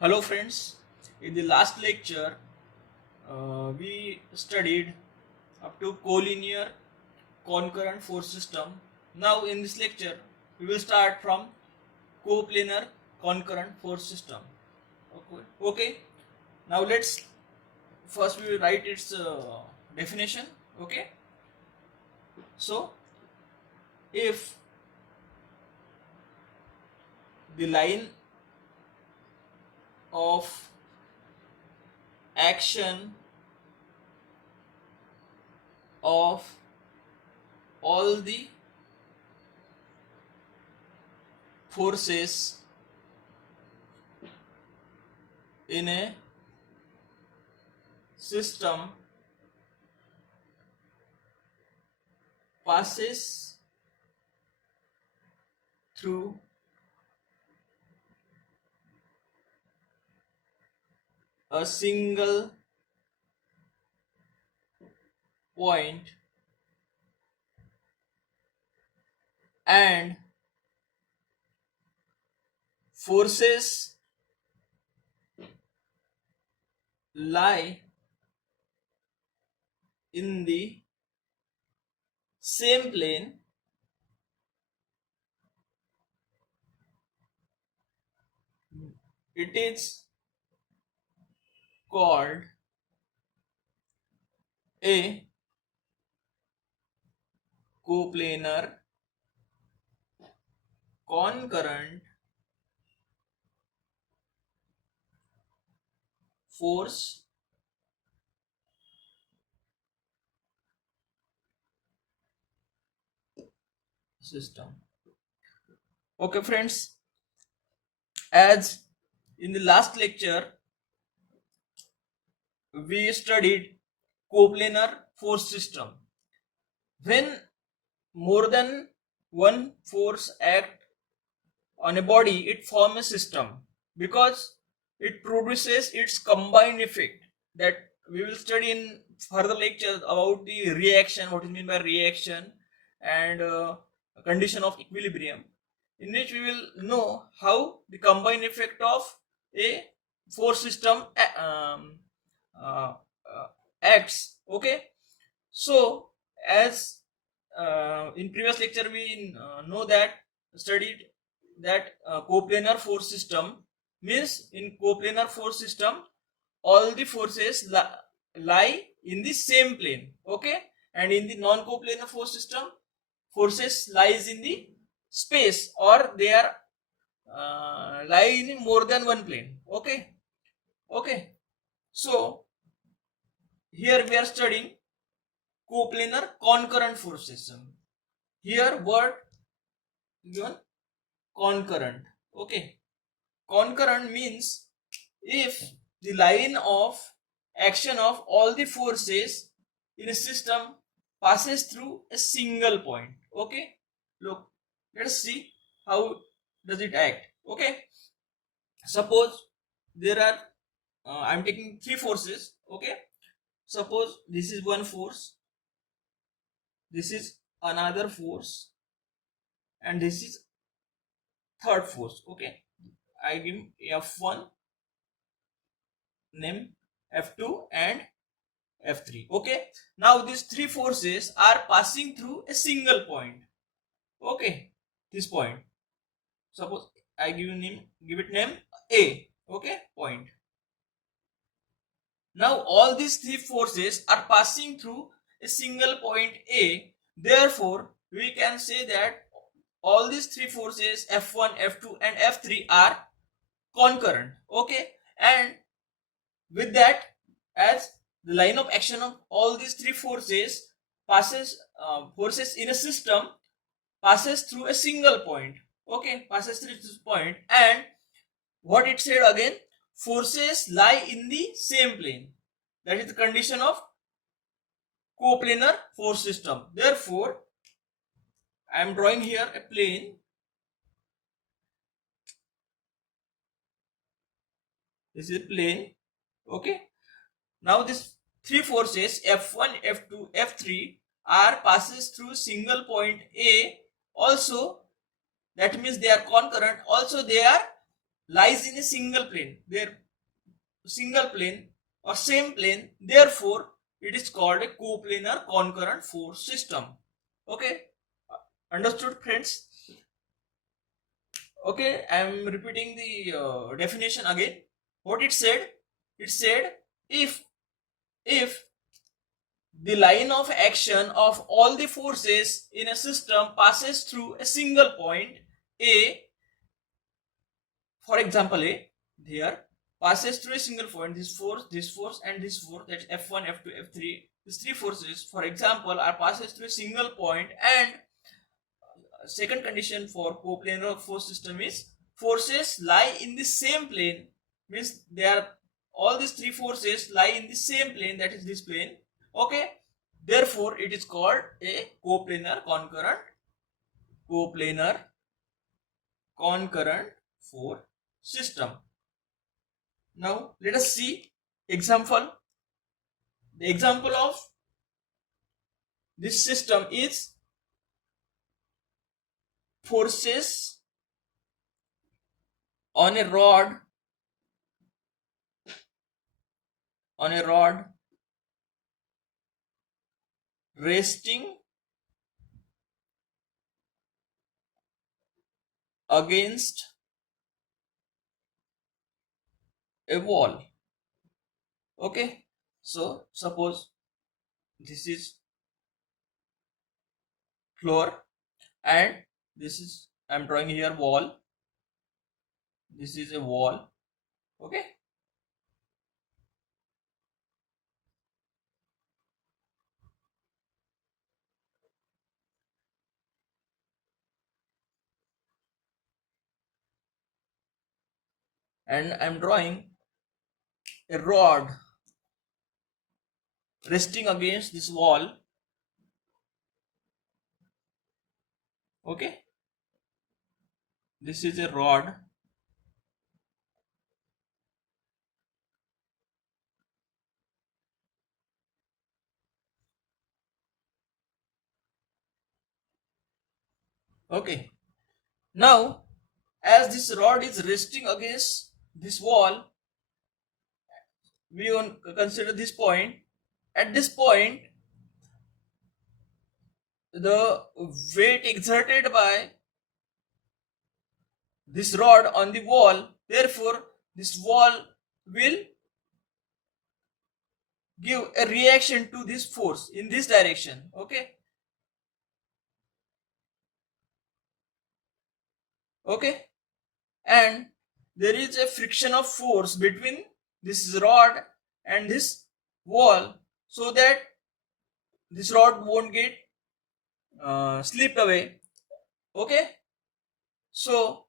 Hello friends, in the last lecture we studied up to collinear concurrent force system. Now in this lecture we will start from coplanar concurrent force system. Okay. Now let's first we will write its definition. Okay. So if the line of action of all the forces in a system passes through a single point and forces lie in the same plane, it is called a coplanar concurrent force system. Okay friends, as in the last lecture we studied coplanar force system. When more than one force act on a body, it forms a system because it produces its combined effect that we will study in further lectures about the reaction, what is meant by reaction, and condition of equilibrium, in which we will know how the combined effect of a force system uh, acts. Okay, so as in previous lecture we know that studied that coplanar force system means in coplanar force system all the forces lie in the same plane. Okay, and in the non coplanar force system forces lies in the space or they are lie in more than one plane. Okay, so here we are studying coplanar concurrent force system. Here word given concurrent. Okay, concurrent means if the line of action of all the forces in a system passes through a single point. Okay, look, let's see how does it act. Okay, suppose there are I'm taking three forces. Okay, suppose this is one force, this is another force, and this is third force. Okay, I give F1, name F2 and F3. Okay, now these three forces are passing through a single point. Okay, this point, suppose I give it name A. Okay, point. Now all these three forces are passing through a single point A, therefore we can say that all these three forces F1, F2 and F3 are concurrent. Okay, and with that, as the line of action of all these three forces forces in a system passes through a single point. Okay, passes through this point, and what it said again, forces lie in the same plane. That is the condition of coplanar force system. Therefore, I am drawing here a plane. This is a plane. Okay, now this three forces F1, F2, F3 are passes through single point A. Also, that means they are concurrent. Also, they are lies in a single plane. Their single plane or same plane. Therefore, it is called a coplanar concurrent force system. Okay, understood, friends? Okay, I am repeating the definition again. What it said? It said if the line of action of all the forces in a system passes through a single point A, for example A, here passes through a single point, this force and this force, that's F1, F2, F3, these three forces, for example, are passes through a single point, and second condition for coplanar force system is forces lie in the same plane, means they are all these three forces lie in the same plane, that is this plane. Okay, therefore it is called a coplanar concurrent force system. Now let us see example. The example of this system is forces on a rod resting against a wall. Okay, so suppose this is floor and this is, I'm drawing here wall, this is a wall. Okay, and I'm drawing a rod resting against this wall. Okay, this is a rod. Okay, now as this rod is resting against this wall, we will consider this point. At this point, the weight exerted by this rod on the wall, therefore this wall will give a reaction to this force in this direction. Okay, and there is a friction of force between this rod and this wall, so that this rod won't get slipped away. Okay, so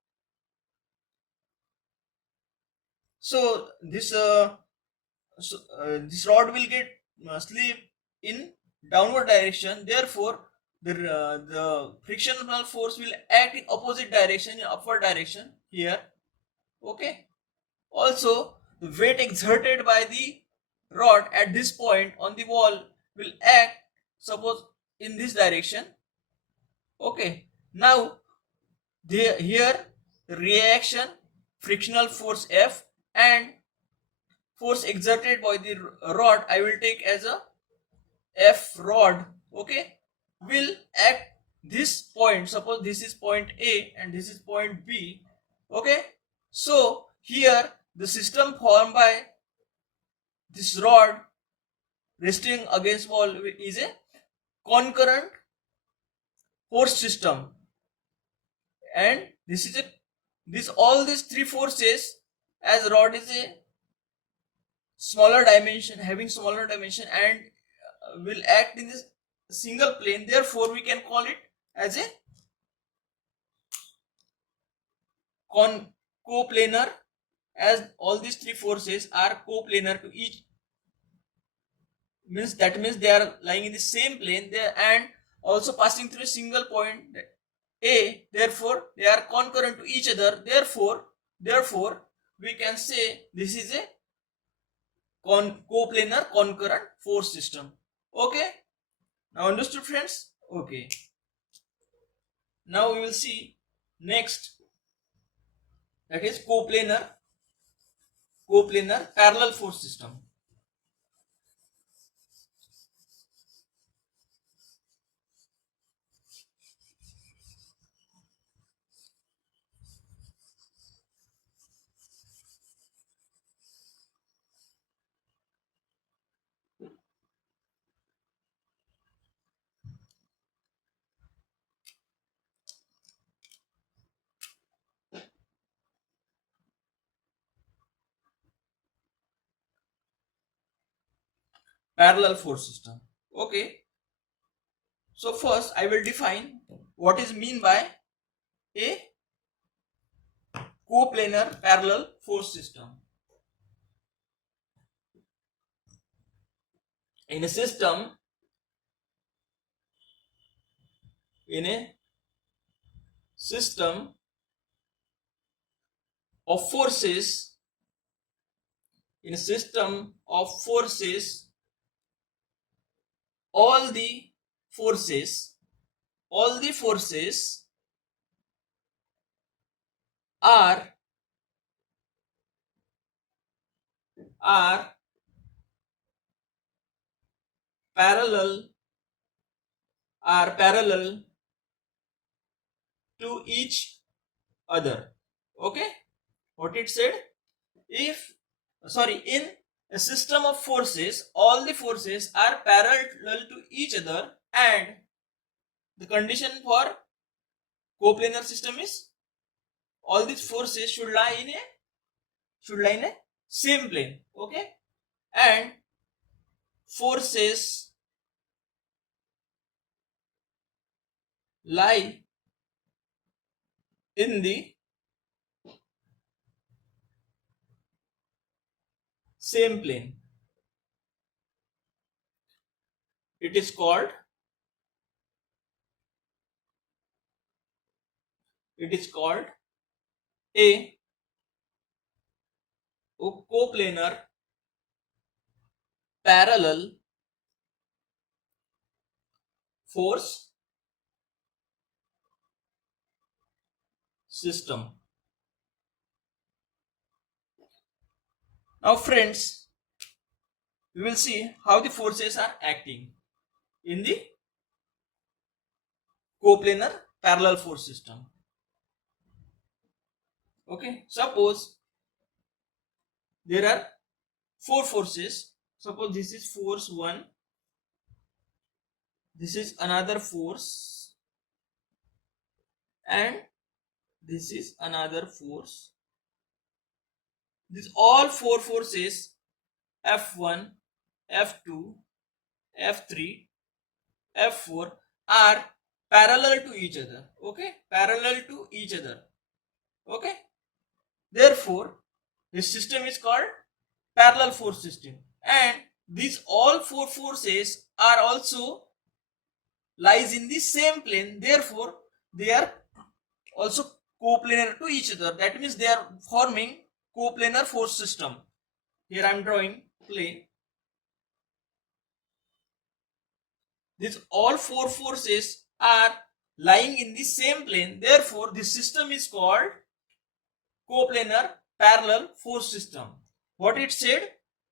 this this rod will get slip in downward direction, therefore the frictional force will act in opposite direction, in upward direction here. Okay, also the weight exerted by the rod at this point on the wall will act, suppose, in this direction. Okay, now here the reaction, frictional force F and force exerted by the rod, I will take as a F rod. Okay, will act this point, suppose this is point A and this is point B. Okay, so here the system formed by this rod resting against wall is a concurrent force system, and this is a this all these three forces, as rod is a smaller dimension, having smaller dimension, and will act in this single plane, therefore we can call it as a coplanar, as all these three forces are coplanar to each, means that means they are lying in the same plane there and also passing through a single point A, therefore they are concurrent to each other, therefore we can say this is a coplanar concurrent force system. Okay, now understood, friends? Okay, now we will see next that is coplanar parallel force system. Parallel force system. Okay, so first I will define what is mean by a coplanar parallel force system. In a system, in a system of forces, in a system of forces, all the forces, all the forces are parallel parallel to each other. Okay, what it said? If in a system of forces, all the forces are parallel to each other, and the condition for coplanar system is all these forces should lie in a same plane. Okay, and forces lie in the same plane. It is called a coplanar parallel force system. Now friends, we will see how the forces are acting in the coplanar parallel force system. Okay, suppose there are four forces. Suppose this is force 1, this is another force, and this is another force. These all four forces, F1, F2, F3, F4, are parallel to each other. Okay, parallel to each other. Okay, therefore this system is called parallel force system, and these all four forces are also lies in the same plane, therefore they are also coplanar to each other. That means they are forming coplanar force system. Here I am drawing plane. These all four forces are lying in the same plane, therefore this system is called coplanar parallel force system. What it said?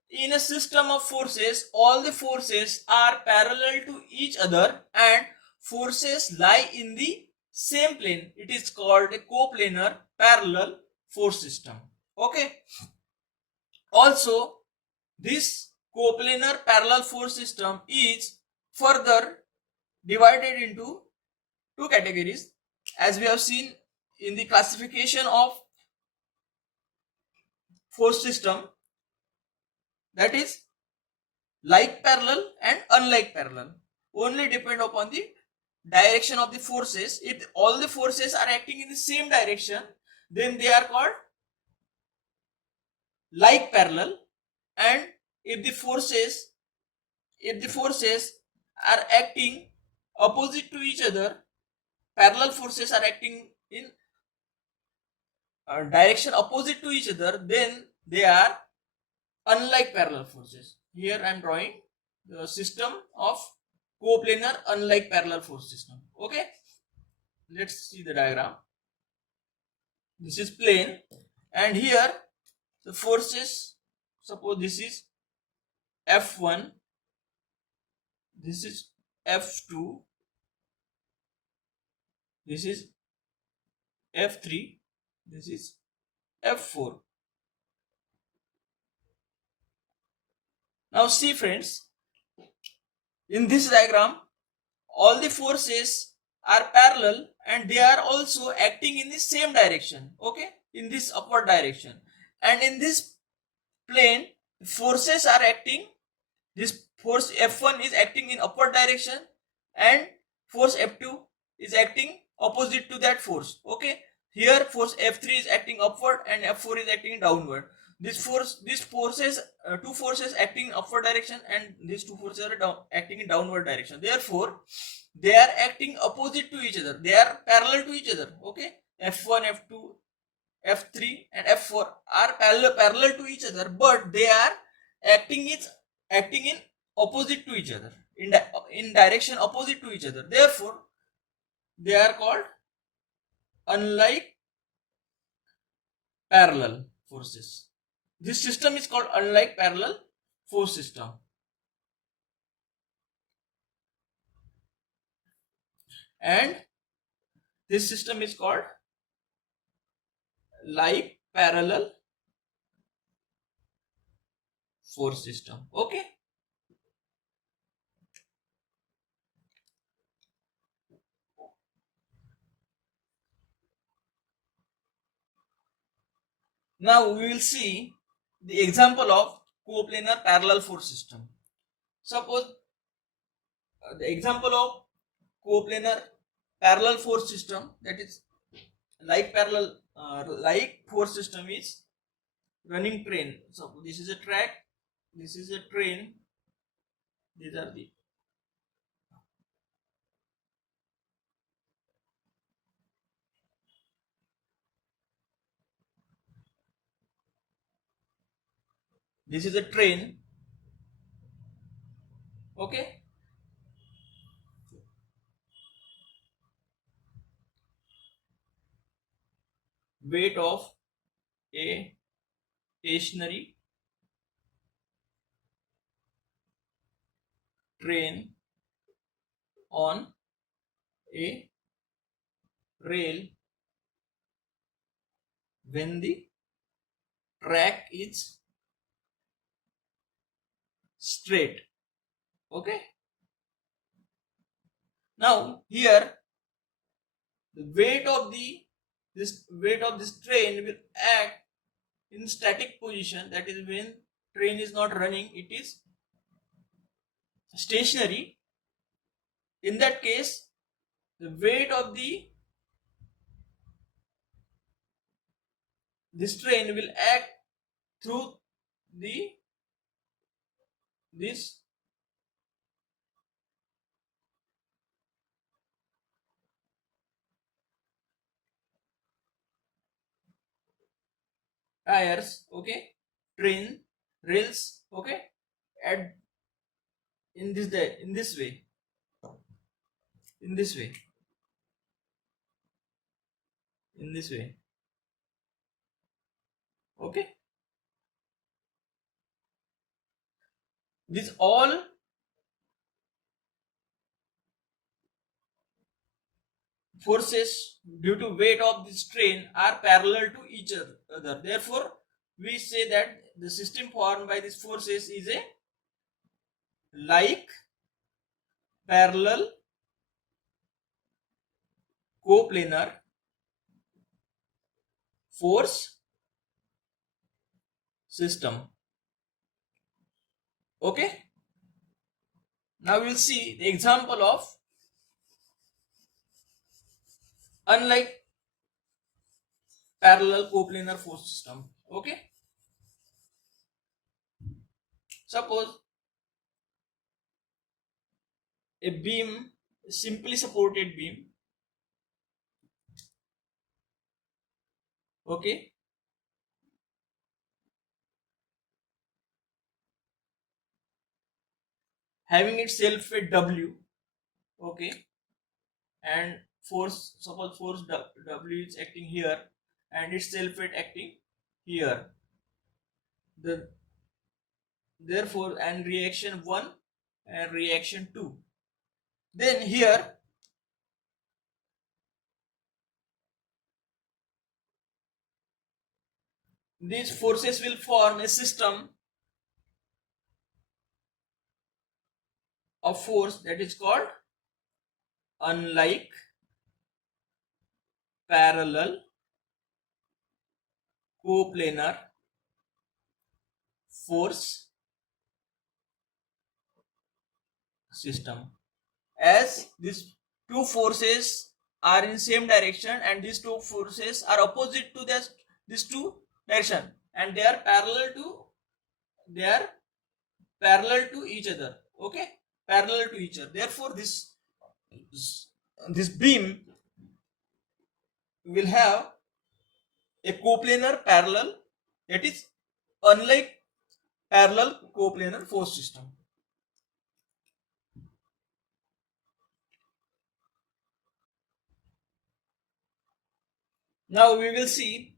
In a system of forces, all the forces are parallel to each other and forces lie in the same plane. It is called a coplanar parallel force system. Okay. Also, this coplanar parallel force system is further divided into two categories, as we have seen in the classification of force system, that is like parallel and unlike parallel. Only depend upon the direction of the forces. If all the forces are acting in the same direction, then they are called like parallel, and if the forces are acting opposite to each other, parallel forces are acting in direction opposite to each other, then they are unlike parallel forces. Here I am drawing the system of coplanar unlike parallel force system. Okay, let's see the diagram. This is plane, and here the forces, suppose this is F1, this is F2, this is F3, this is F4. Now see friends, in this diagram all the forces are parallel and they are also acting in the same direction, okay, in this upward direction. And in this plane forces are acting, this force F1 is acting in upward direction and force F2 is acting opposite to that force, okay. Here force F3 is acting upward and F4 is acting downward. These forces, two forces acting in upward direction and these two forces are acting in downward direction. Therefore they are acting opposite to each other, they are parallel to each other, okay. F1, F2, F3 and F4 are parallel to each other, but they are acting in opposite to each other, in direction opposite to each other. Therefore they are called unlike parallel forces. This system is called unlike parallel force system. And this system is called like parallel force system, okay. Now we will see the example of coplanar parallel force system. Suppose the example of coplanar parallel force system, that is like parallel like force system, is running train. So this is a track, this is a train, these are the this is a train, okay. Weight of a stationary train on a rail when the track is straight, okay. Now here the weight of this train will act in static position, that is when train is not running, it is stationary. In that case the weight of this train will act through the this tires, okay, train rails, okay, at in this way, in this way, in this way, okay. These all forces due to weight of this train are parallel to each other. Therefore we say that the system formed by these forces is a like parallel coplanar force system, okay. Now we'll see the example of unlike parallel coplanar force system, okay. Suppose a beam, simply supported beam, okay, having its self weight W, okay, and force, suppose force W is acting here and its self weight acting here. The therefore, and reaction 1 and reaction 2. Then here these forces will form a system of force that is called unlike, parallel, coplanar force system. As these two forces are in same direction and these two forces are opposite to these two direction, and they are parallel to each other. Okay, parallel to each other. Therefore, this beam will have a coplanar parallel, that is unlike parallel coplanar force system. Now we will see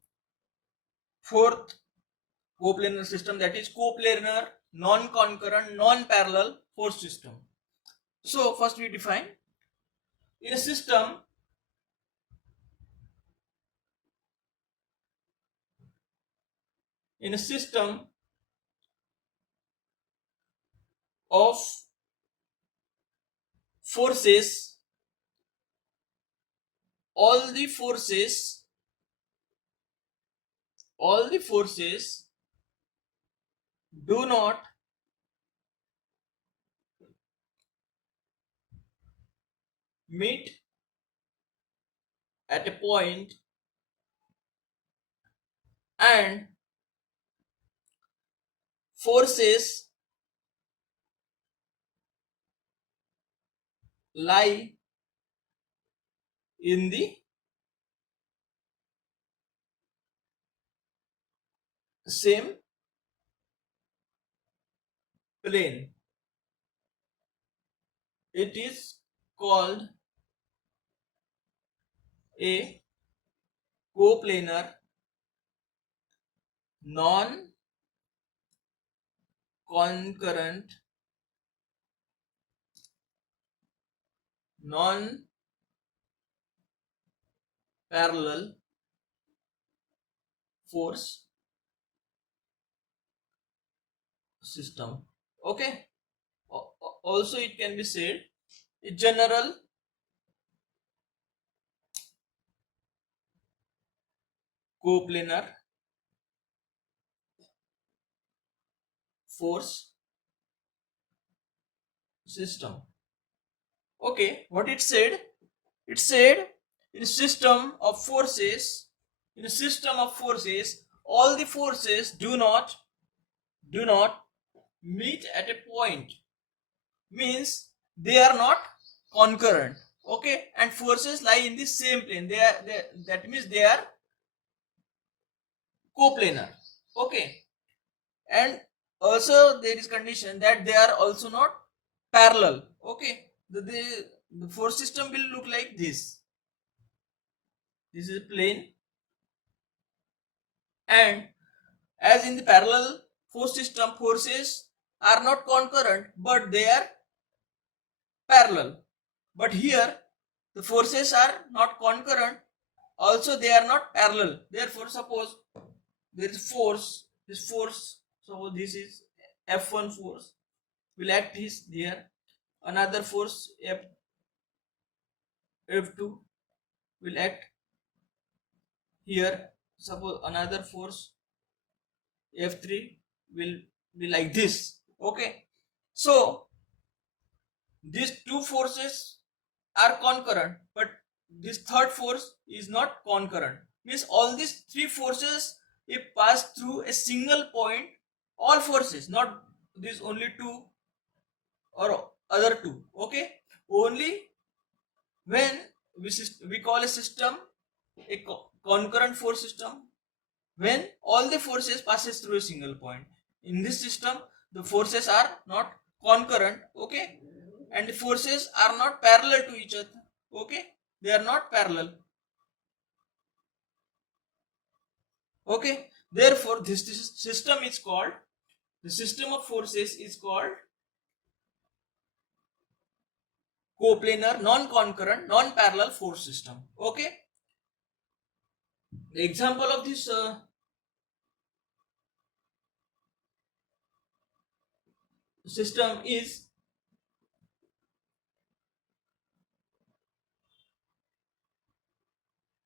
fourth coplanar system, that is coplanar non-concurrent non-parallel force system. So first we define in a system of forces, all the forces do not meet at a point, and forces lie in the same plane. It is called a coplanar non-concurrent non-parallel force system. Okay. Also, it can be said a general coplanar force system. Okay, what it said? It said in a system of forces, all the forces do not meet at a point. Means they are not concurrent. Okay, and forces lie in the same plane. That means they are coplanar. Okay, and also there is condition that they are also not parallel. Okay, the force system will look like this. This is plane, and as in the parallel force system, forces are not concurrent but they are parallel. But here the forces are not concurrent, also they are not parallel. Therefore, suppose there is force, so this is F1 force will act is there, another force F2 will act here, suppose another force F3 will be like this. Okay, so these two forces are concurrent, but this third force is not concurrent. Means all these three forces, if pass through a single point, all forces, not these only two or other two. Okay, only when we call a system a concurrent force system when all the forces passes through a single point. In this system, the forces are not concurrent. Okay, and the forces are not parallel to each other. Okay, they are not parallel. Okay, Therefore, this system is called, the system of forces is called coplanar, non-concurrent, non-parallel force system. Okay. The example of this system is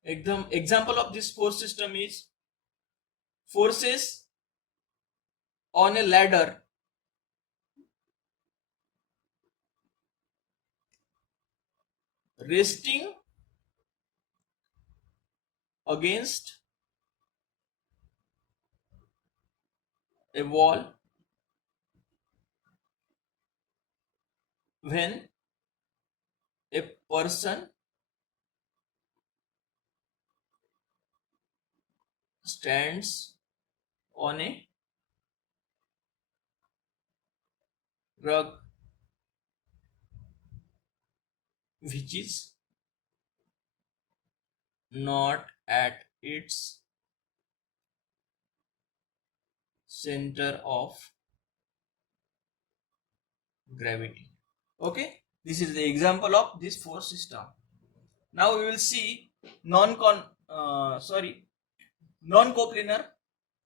example of this force system is forces on a ladder resting against a wall when a person stands on a rug which is not at its center of gravity. Okay, this is the example of this force system. Now we will see non-coplanar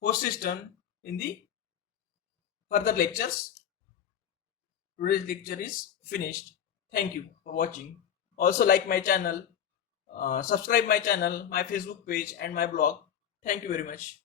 force system in the further lectures. Today's lecture is finished. Thank you for watching. Also like my channel, subscribe my channel, my Facebook page and my blog. Thank you very much.